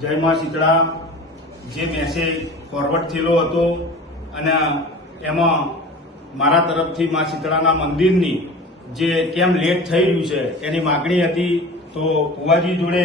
જય માં શીતળા જે મેસેજ ફોરવર્ડ થયેલો હતો અને એમાં મારા તરફથી માં શીતળાના મંદિરની જે કેમ લેટ થઈ રહ્યું છે એની માગણી હતી. તો ભુવાજી જોડે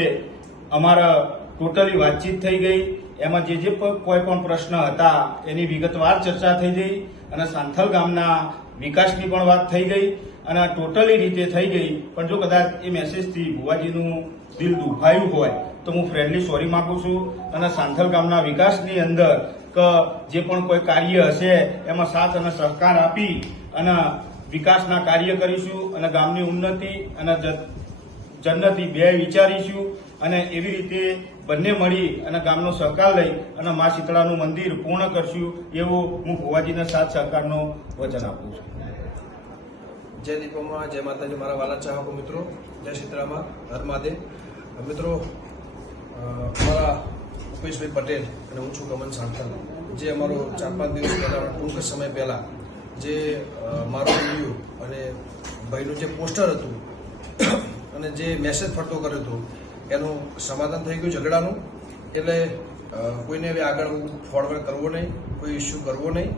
અમારા ટોટલી વાતચીત થઈ ગઈ. એમાં જે કોઈ પણ પ્રશ્ન હતા એની વિગતવાર ચર્ચા થઈ ગઈ અને સાંથલ ગામના વિકાસની પણ વાત થઈ ગઈ અને ટોટલી રીતે થઈ ગઈ. પણ જો કદાચ એ મેસેજથી ભુવાજીનું દિલ દુભાયું હોય તો હું ફ્રેન્ડલી સોરી માંગુ છું અને સાંથલ ગામના વિકાસની અંદર કે જે પણ કોઈ કાર્ય હશે એમાં સાથ અને સહકાર આપી અને વિકાસના કાર્ય કરીશું અને ગામની ઉન્નતિ અને જન્નતિ બે વિચારીશું અને એવી રીતે બંને મળી અને ગામનો સહકાર લઈ અને મા શીતળાનું મંદિર પૂર્ણ કરશું એવું હું ભુવાજીના સાથ સહકારનો વચન આપું છું. જય દીપોમાં, જય માતાજી. મારા વાલા ચાહકો મિત્રો, જય શીતળામાં, હર મહાદેવ. મિત્રો, અમારા ઉપેશભાઈ પટેલ અને હું છું ગમન સાંથલ, જે અમારો 4-5 દિવસ પહેલા ટૂંક સમય પહેલા જે મારો વિડીયો અને ભાઈનું જે પોસ્ટર હતું અને જે મેસેજ ફરતો કર્યો હતો એનું સમાધાન થઈ ગયું ઝઘડાનું. એટલે કોઈને હવે આગળ ફોરવર્ડ કરવો નહીં, કોઈ ઇસ્યુ કરવો નહીં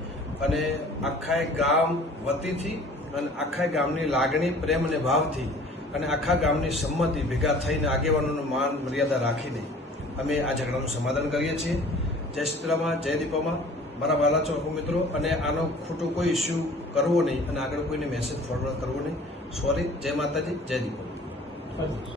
અને આખા ગામ વતીથી અને આખા ગામની લાગણી, પ્રેમ અને ભાવથી અને આખા ગામની સંમતિ ભેગા થઈને આગેવાનોનું માન મર્યાદા રાખીને અમે આ ઝઘડાનું સમાધાન કરીએ છીએ. જય શીતળામાં, જય દીપામાં, મારા વાલા ચાહકો મિત્રો. અને આનો ખોટો કોઈ ઇસ્યુ કરવો નહીં અને આગળ કોઈને મેસેજ ફોરવર્ડ કરવો નહીં. સોરી. જય માતાજી, જય દીપા.